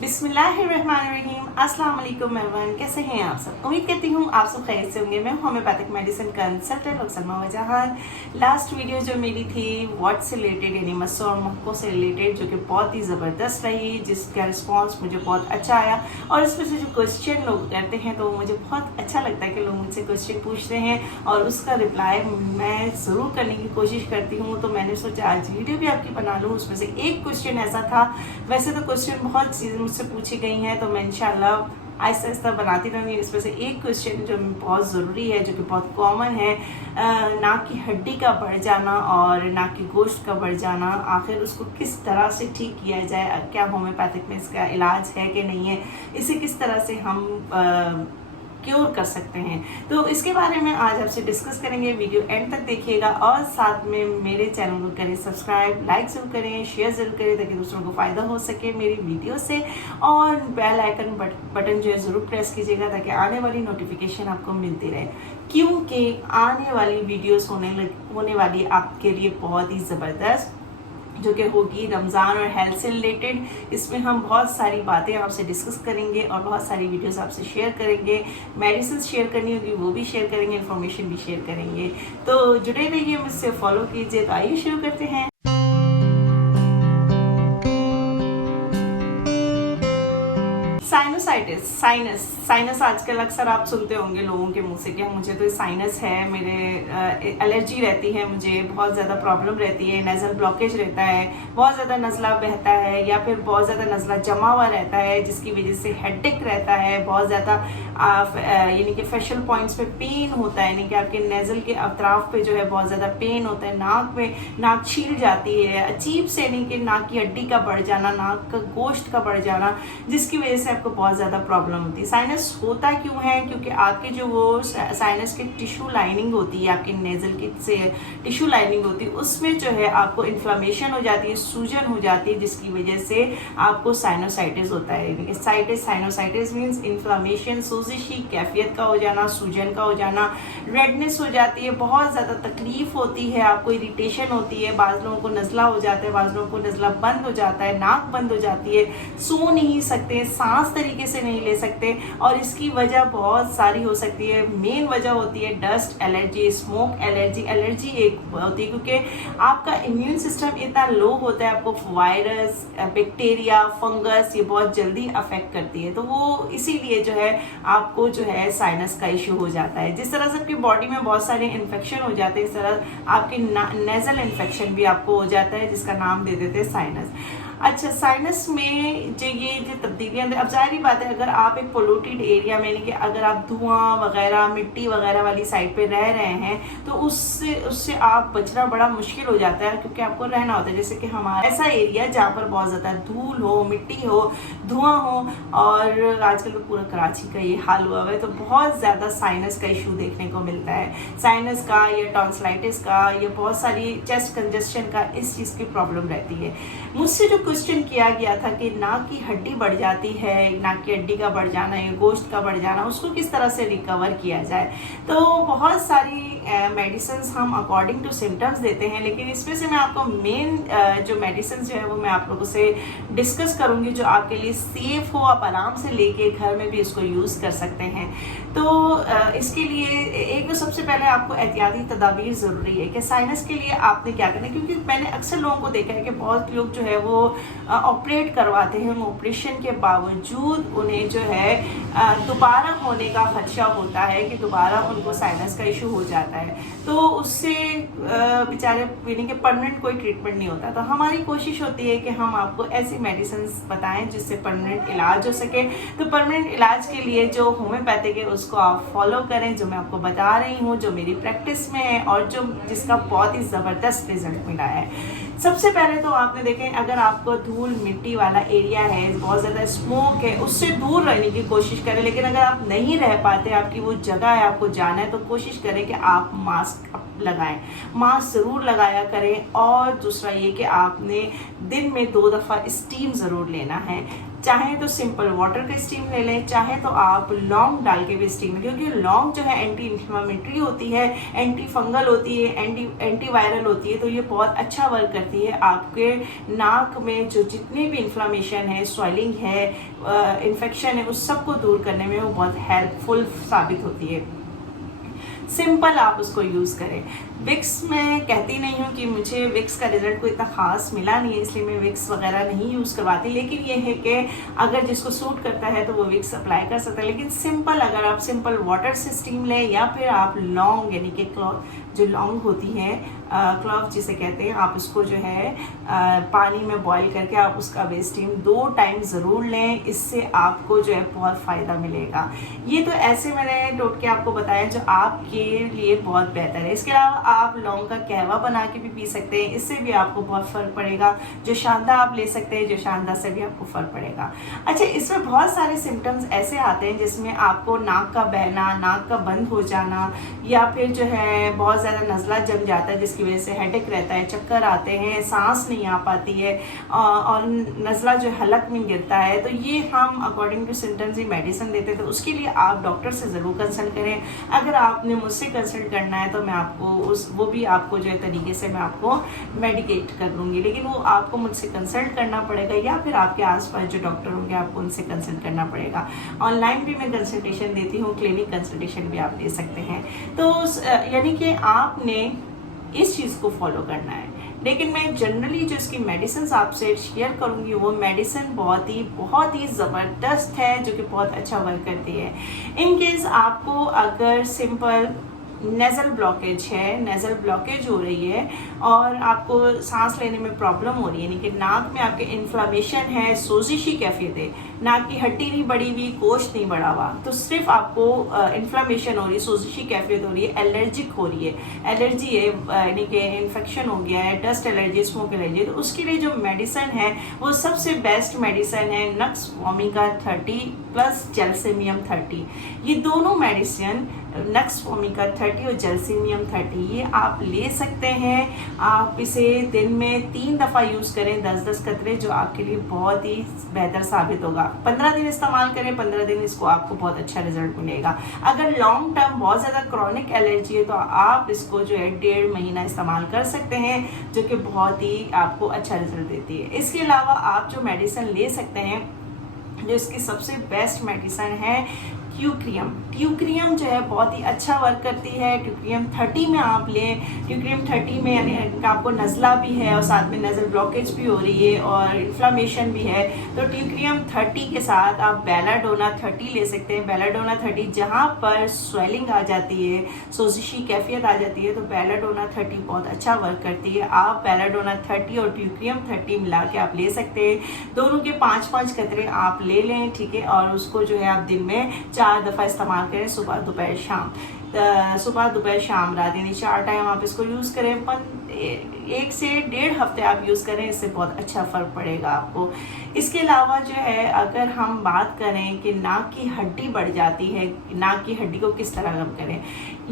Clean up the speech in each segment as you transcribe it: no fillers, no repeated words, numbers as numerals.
बिस्मिल्लाहिर्रहमानिर्रहीम। अस्सलाम वालेकुम एवरीवन, कैसे हैं आप सब? उम्मीद करती हूँ आप सब खैरियत से होंगे। मैं homeopathic medicine consultant Salma Wajahan. Last video जो मेरी थी वाट से रिलेटेड यानी मस्सों और मक्कों से रिलेटेड, जो कि बहुत ही ज़बरदस्त रही, जिसका रिस्पॉन्स मुझे बहुत अच्छा आया। और इसमें से जो क्वेश्चन लोग करते हैं तो मुझे बहुत अच्छा लगता है कि लोग मुझसे क्वेश्चन पूछते हैं और उसका रिप्लाई मैं ज़रूर करने की कोशिश करती हूँ। तो मैंने सोचा आज वीडियो भी आपकी बना लूँ। उसमें से एक क्वेश्चन ऐसा था, वैसे तो क्वेश्चन बहुत चीज़ें मुझसे पूछी गई हैं तो मैं इंशाल्लाह आहिस्ता आहिस्ता बनाती रहूँगी। इसमें से एक क्वेश्चन जो बहुत ज़रूरी है, जो कि बहुत कॉमन है, नाक की हड्डी का बढ़ जाना और नाक की गोश्त का बढ़ जाना, आखिर उसको किस तरह से ठीक किया जाए? क्या होम्योपैथिक में इसका इलाज है कि नहीं है? इसे किस तरह से हम क्योर कर सकते हैं? तो इसके बारे में आज आपसे डिस्कस करेंगे। वीडियो एंड तक देखिएगा और साथ में मेरे चैनल को करें सब्सक्राइब, लाइक ज़रूर करें, शेयर ज़रूर करें ताकि दूसरों को फ़ायदा हो सके मेरी वीडियो से। और बेल आइकन बटन जो है ज़रूर प्रेस कीजिएगा ताकि आने वाली नोटिफिकेशन आपको मिलती रहे, क्योंकि आने वाली वीडियोस होने वाली आपके लिए बहुत ही ज़बरदस्त, जो कि होगी रमज़ान और हेल्थ से रिलेटेड। इसमें हम बहुत सारी बातें आपसे डिस्कस करेंगे और बहुत सारी वीडियोस आपसे शेयर करेंगे। मेडिसिन शेयर करनी होगी वो भी शेयर करेंगे, इन्फॉर्मेशन भी शेयर करेंगे। तो जुड़े रहिए, मुझसे फॉलो कीजिए। तो आइए शुरू करते हैं। साइनोसाइटिस, साइनस आजकल अक्सर आप सुनते होंगे लोगों के मुंह से कि मुझे तो साइनस है, मेरे एलर्जी रहती है, मुझे बहुत ज़्यादा प्रॉब्लम रहती है, नेज़ल ब्लॉकेज रहता है, बहुत ज़्यादा नज़ला बहता है या फिर बहुत ज़्यादा नज़ला जमा हुआ रहता है जिसकी वजह से हेडेक रहता है, बहुत ज़्यादा यानी कि फेशियल पॉइंट्स पे पेन होता है, यानी कि आपके नेज़ल के अतराफ पे जो है बहुत ज़्यादा पेन होता है, नाक में नाक छील जाती है, अजीब से यानी कि नाक की हड्डी का बढ़ जाना, नाक का गोश्त का बढ़ जाना, जिसकी वजह से आपको बहुत ज़्यादा प्रॉब्लम होती है। साइनस होता क्यों है? क्योंकि आपके जो वो साइनस की टिश्यू लाइनिंग होती है, आपके नेज़ल की से टिश्यू लाइनिंग होती है, उसमें जो है आपको इन्फ्लामेशन हो जाती है, सूजन हो जाती है, जिसकी वजह से आपको साइनोसाइटिस होता है। साइनोसाइटिस मीन्स इन्फ्लामेशन, सोजिशी, कैफियत का हो जाना, सूजन का हो जाना, रेडनेस हो जाती है, बहुत ज़्यादा तकलीफ होती है, आपको इरिटेशन होती है, बाज़ लोगों को नज़ला हो जाता है, बाज़ लोगों को नज़ला बंद हो जाता है, नाक बंद हो जाती है, सो नहीं सकते, सांस तरीके से नहीं ले सकते। और इसकी वजह बहुत सारी हो सकती है। मेन वजह होती है dust allergy, smoke allergy. Allergy एक होती है क्योंकि आपका इम्यून सिस्टम इतना लो होता है, आपको वायरस, बैक्टीरिया, फंगस ये बहुत जल्दी अफेक्ट करती है, तो वो इसीलिए जो है आपको जो है साइनस का इशू हो जाता है। जिस तरह से आपकी बॉडी में बहुत सारे इन्फेक्शन हो जाते हैं, इस तरह आपकी नेजल इन्फेक्शन भी आपको हो जाता है, जिसका नाम दे देते हैं साइनस। अच्छा, साइनस में जो तब्दीलियाँ, अब जाहिर बात है अगर आप एक पोल्यूटेड एरिया में, यानी कि अगर आप धुआं वगैरह, मिट्टी वगैरह वाली साइड पे रह रहे हैं तो उससे आप बचना बड़ा मुश्किल हो जाता है, क्योंकि आपको रहना होता है। जैसे कि हमारा ऐसा एरिया जहाँ पर बहुत ज़्यादा धूल हो, मिट्टी हो, धुआं हो, और आजकल तो पूरा कराची का ये हाल हुआ है, तो बहुत ज़्यादा साइनस का इशू देखने को मिलता है। साइनस का या टॉन्सिलाइटिस का या बहुत सारी चेस्ट कंजेस्शन का, इस चीज़ की प्रॉब्लम रहती है। मुझसे जो क्वेश्चन किया गया था कि नाक की हड्डी बढ़ जाती है, नाक की हड्डी का बढ़ जाना या गोश्त का बढ़ जाना, उसको किस तरह से रिकवर किया जाए, तो बहुत सारी मेडिसिन हम अकॉर्डिंग टू सिम्टम्स देते हैं, लेकिन इसमें से मैं आपको मेन जो मेडिसिन जो है वो मैं आप लोगों से डिस्कस करूंगी, जो आपके लिए सेफ हो, आप आराम से लेके घर में भी इसको यूज़ कर सकते हैं। तो इसके लिए एक तो सबसे पहले आपको एहतियाती तदाबीर ज़रूरी है कि साइनस के लिए आपने क्या करना है, क्योंकि मैंने अक्सर लोगों को देखा है कि बहुत लोग जो है वो ऑपरेट करवाते हैं, ऑपरेशन के बावजूद उन्हें जो है दोबारा होने का खदशा होता है कि दोबारा उनको साइनस का इशू हो जाता है, तो उससे बेचारे यानी कि परमानेंट कोई ट्रीटमेंट नहीं होता। तो हमारी कोशिश होती है कि हम आपको ऐसी मेडिसिन बताएं जिससे परमानेंट इलाज हो सके। तो परमानेंट इलाज के लिए जो होम्योपैथिक है उसको आप फॉलो करें, जो मैं आपको बता रही हूँ, जो मेरी प्रैक्टिस में है और जिसका बहुत ही ज़बरदस्त रिजल्ट मिला है। सबसे पहले तो आपने देखें, अगर आपको धूल मिट्टी वाला एरिया है, बहुत ज़्यादा स्मोक है, उससे दूर रहने की कोशिश करें। लेकिन अगर आप नहीं रह पाते, आपकी वो जगह है, आपको जाना है, तो कोशिश करें कि आप मास्क लगाएं, मास्क ज़रूर लगाया करें। और दूसरा ये कि आपने दिन में 2 दफ़ा स्टीम ज़रूर लेना है। चाहे तो सिंपल वाटर का स्टीम ले लें, चाहे तो आप लौंग डाल के भी स्टीम लें, क्योंकि लौंग जो है एंटी इन्फ्लेमेटरी होती है, एंटी फंगल होती है, एंटी वायरल होती है, तो ये बहुत अच्छा वर्क करती है। आपके नाक में जो जितने भी इन्फ्लामेशन है, स्वेलिंग है, इन्फेक्शन है, उस सब को दूर करने में वो बहुत हेल्पफुल साबित होती है। सिंपल आप उसको यूज़ करें। विक्स मैं कहती नहीं हूँ कि मुझे विक्स का रिजल्ट कोई इतना ख़ास मिला नहीं है, इसलिए मैं विक्स वगैरह नहीं यूज़ करवाती, लेकिन ये है कि अगर जिसको सूट करता है तो वो विक्स अप्लाई कर सकता है। लेकिन सिंपल अगर आप सिंपल वाटर से स्टीम लें, या फिर आप लौंग यानी कि जो लौंग होती है, क्लॉव जिसे कहते हैं, आप उसको जो है पानी में बॉईल करके आप उसका भी स्टीम 2 टाइम ज़रूर लें। इससे आपको जो है बहुत फ़ायदा मिलेगा। ये तो ऐसे मैंने टोटके आपको बताया जो आपके लिए बहुत बेहतर है। इसके अलावा आप लौंग का कहवा बना के भी पी सकते हैं, इससे भी आपको बहुत फ़र्क पड़ेगा। जो शांदा आप ले सकते हैं, जो शांदा से भी आपको फ़र्क पड़ेगा। अच्छा, इसमें बहुत सारे सिम्टम्स ऐसे आते हैं जिसमें आपको नाक का बहना, नाक का बंद हो जाना, या फिर जो है बहुत ज़्यादा नज़ला जम जाता है जिसकी वजह से हेडेक रहता है, चक्कर आते हैं, सांस नहीं आ पाती है, और नज़ला जो हलक में गिरता है। तो ये हम अकॉर्डिंग टू सिम्टम्स ही मेडिसिन देते हैं। तो उसके लिए आप डॉक्टर से ज़रूर कंसल्ट करें। अगर आपने मुझसे कंसल्ट करना है तो मैं आपको वो भी आपको जो है तरीके से मैं आपको मेडिकेट कर दूँगी, लेकिन वो आपको मुझसे कंसल्ट करना पड़ेगा, या फिर आपके आसपास जो डॉक्टर होंगे आपको उनसे कंसल्ट करना पड़ेगा। ऑनलाइन भी मैं कंसल्टेशन देती हूँ, क्लिनिक कंसल्टेशन भी आप दे सकते हैं। तो यानी कि आपने इस चीज़ को फॉलो करना है। लेकिन मैं जनरली जो इसकी मेडिसिन आपसे शेयर करूँगी वो मेडिसिन बहुत ही ज़बरदस्त है, जो कि बहुत अच्छा वर्क करती है। इन केस आपको अगर सिंपल नेज़ल ब्लॉकेज है, नेज़ल ब्लॉकेज हो रही है और आपको सांस लेने में प्रॉब्लम हो रही है, यानी कि नाक में आपके इन्फ्लामेशन है, सोजिशी कैफियत है, नाक की हड्डी नहीं बढ़ी हुई, कोष्ठ नहीं बढ़ा हुआ, तो सिर्फ आपको इन्फ्लामेशन हो रही है, सोजिशी कैफियत हो रही है, एलर्जिक हो रही है, एलर्जी है, यानी कि इन्फेक्शन हो गया है, डस्ट एलर्जी, स्मोक एलर्जी, तो उसके लिए जो मेडिसिन है वो सबसे बेस्ट मेडिसिन है नक्स वोमिका 30 प्लस जेलसीमियम 30। ये दोनों मेडिसिन नक्स वोमिका 30 और जेलसीमियम 30 ये आप ले सकते हैं। आप इसे दिन में 3 दफ़ा यूज़ करें, 10-10 कतरे, जो आपके लिए बहुत ही बेहतर साबित होगा। 15 दिन इस्तेमाल करें, 15 दिन इसको आपको बहुत अच्छा रिजल्ट मिलेगा। अगर लॉन्ग टर्म बहुत ज़्यादा क्रॉनिक एलर्जी है तो आप इसको जो है 1.5 महीना इस्तेमाल कर सकते हैं, जो कि बहुत ही आपको अच्छा रिजल्ट देती है। इसके अलावा आप जो मेडिसिन ले सकते हैं, जो इसकी सबसे बेस्ट मेडिसिन है ट्यूक्रियम। ट्यूक्रियम जो है बहुत ही अच्छा वर्क करती है। ट्यूक्रियम 30 में आप लें। ट्यूक्रियम 30 में यानी आपको नज़ला भी है और साथ में नज़ल ब्लॉकेज भी हो रही है और इन्फ्लामेशन भी है, तो ट्यूक्रियम 30 के साथ आप बेलाडोना 30 ले सकते हैं। बेलाडोना 30 जहाँ पर स्वेलिंग आ जाती है, सोजिशी कैफियत आ जाती है, तो बेलाडोना 30 बहुत अच्छा वर्क करती है। आप बेलाडोना 30 और ट्यूक्रियम 30 मिला के आप ले सकते हैं। दोनों के 5-5 कतरे आप ले लें, ठीक है, और उसको जो है आप दिन में 4 दफ़ा इस्तेमाल करें, सुबह दोपहर शाम। सुबह दोपहर शाम रात, यानी 4 टाइम आप इसको यूज़ करें। 1 से 1.5 हफ्ते आप यूज़ करें, इससे बहुत अच्छा फ़र्क पड़ेगा आपको। इसके अलावा जो है अगर हम बात करें कि नाक की हड्डी बढ़ जाती है, नाक की हड्डी को किस तरह कम करें,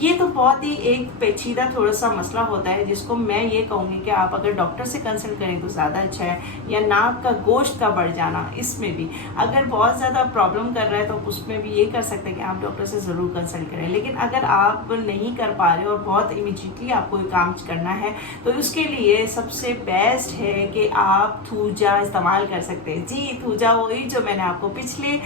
ये तो बहुत ही एक पेचीदा थोड़ा सा मसला होता है, जिसको मैं ये कहूँगी कि आप अगर डॉक्टर से कंसल्ट करें तो ज़्यादा अच्छा है। या नाक का गोश्त का बढ़ जाना, इसमें भी अगर बहुत ज़्यादा प्रॉब्लम कर रहा है तो उसमें भी ये कर सकते हैं कि आप डॉक्टर से ज़रूर कंसल्ट करें। लेकिन अगर आप नहीं कर पा रहे और बहुत इमीडिएटली आपको ये काम करना है, तो उसके लिए सबसे बेस्ट है कि आप थूजा इस्तेमाल कर सकते हैं। जी, थूजा वही जो मैंने आपको पिछले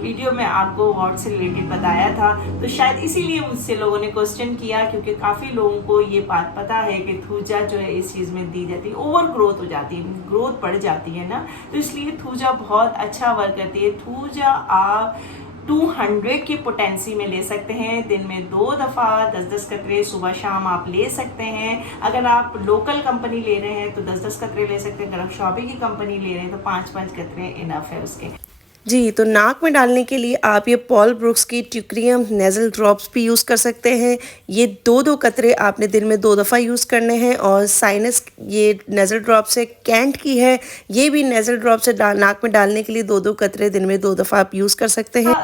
वीडियो में आपको वाट से रिलेटेड बताया था, तो शायद इसीलिए मुझसे लोगों ने क्वेश्चन किया, क्योंकि काफ़ी लोगों को ये बात पता है कि थूजा जो है इस चीज़ में दी जाती है, ओवर ग्रोथ हो जाती है, ग्रोथ बढ़ जाती है ना, तो इसलिए थूजा बहुत अच्छा वर्क करती है। थूजा आप 200 की पोटेंसी में ले सकते हैं, दिन में 2 दफ़ा 10-10 कतरे सुबह शाम आप ले सकते हैं। अगर आप लोकल कंपनी ले रहे हैं तो 10-10 कतरे ले सकते हैं। अगर आप शॉबी की कंपनी ले रहे हैं तो 5-5 कतरे इनफ है उसके। जी, तो नाक में डालने के लिए आप ये पॉल ब्रुक्स की ट्यूक्रियम नेज़ल ड्रॉप्स भी यूज़ कर सकते हैं। ये 2-2 कतरे आपने दिन में 2 दफ़ा यूज़ करने हैं और साइनस ये नेज़ल ड्रॉप्स है, कैंट की है, ये भी नेज़ल ड्रॉप से नाक में डालने के लिए 2-2 कतरे दिन में 2 दफ़ा आप यूज़ कर सकते हैं।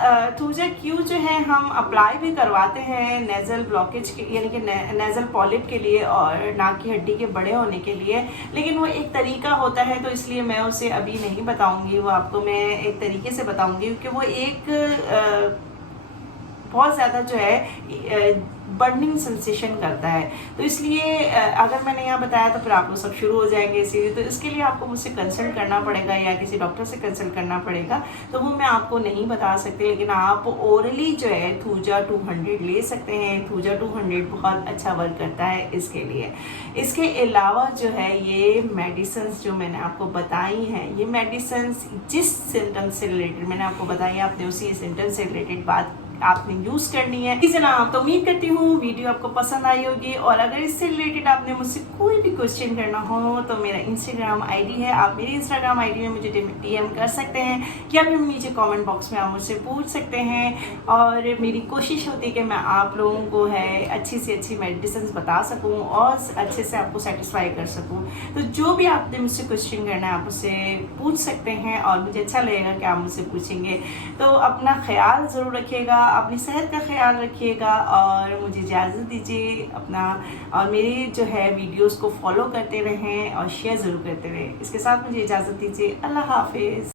थूजा क्यू जो है हम अप्लाई भी करवाते हैं नेज़ल ब्लॉकेज के यानी कि नेज़ल पॉलिप के लिए और नाक की हड्डी के बड़े होने के लिए, लेकिन वो एक तरीका होता है तो इसलिए मैं उसे अभी नहीं बताऊंगी। वो आपको मैं एक तरीके से बताऊंगी क्योंकि वो एक बहुत ज़्यादा जो है बर्निंग सेंसेशन करता है, तो इसलिए अगर मैंने यहाँ बताया तो फिर आप लोग सब शुरू हो जाएंगे इसीलिए। तो इसके लिए आपको मुझसे कंसल्ट करना पड़ेगा या किसी डॉक्टर से कंसल्ट करना पड़ेगा, तो वो मैं आपको नहीं बता सकती। लेकिन आप ओरली जो है थूजा 200 ले सकते हैं। थूजा 200 बहुत अच्छा वर्क करता है इसके लिए। इसके अलावा जो है ये मेडिसिन्स जो मैंने आपको बताई हैं, ये मेडिसिन्स जिस सिम्टम से रिलेटेड मैंने आपको बताई है, आपने उसी सिम्टम से रिलेटेड बात आपने यूज करनी है। इसी जनाब तो उम्मीद करती हूँ वीडियो आपको पसंद आई होगी, और अगर इससे रिलेटेड आपने मुझसे कोई भी क्वेश्चन करना हो तो मेरा इंस्टाग्राम आईडी है, आप मेरी इंस्टाग्राम आईडी में मुझे डीएम कर सकते हैं या फिर नीचे कमेंट बॉक्स में आप मुझसे पूछ सकते हैं। और मेरी कोशिश होती है कि मैं आप लोगों को है अच्छी से अच्छी मेडिसिन बता सकूँ और अच्छे से आपको सेटिस्फाई कर सकूँ। तो जो भी आपने मुझसे क्वेश्चन करना है आप मुझसे पूछ सकते हैं और मुझे अच्छा लगेगा कि आप मुझसे पूछेंगे। तो अपना ख्याल ज़रूर रखिएगा, अपनी सेहत का ख्याल रखिएगा और मुझे इजाज़त दीजिए अपना, और मेरी जो है वीडियोस को फॉलो करते रहें और शेयर ज़रूर करते रहें। इसके साथ मुझे इजाज़त दीजिए। अल्लाह हाफिज़।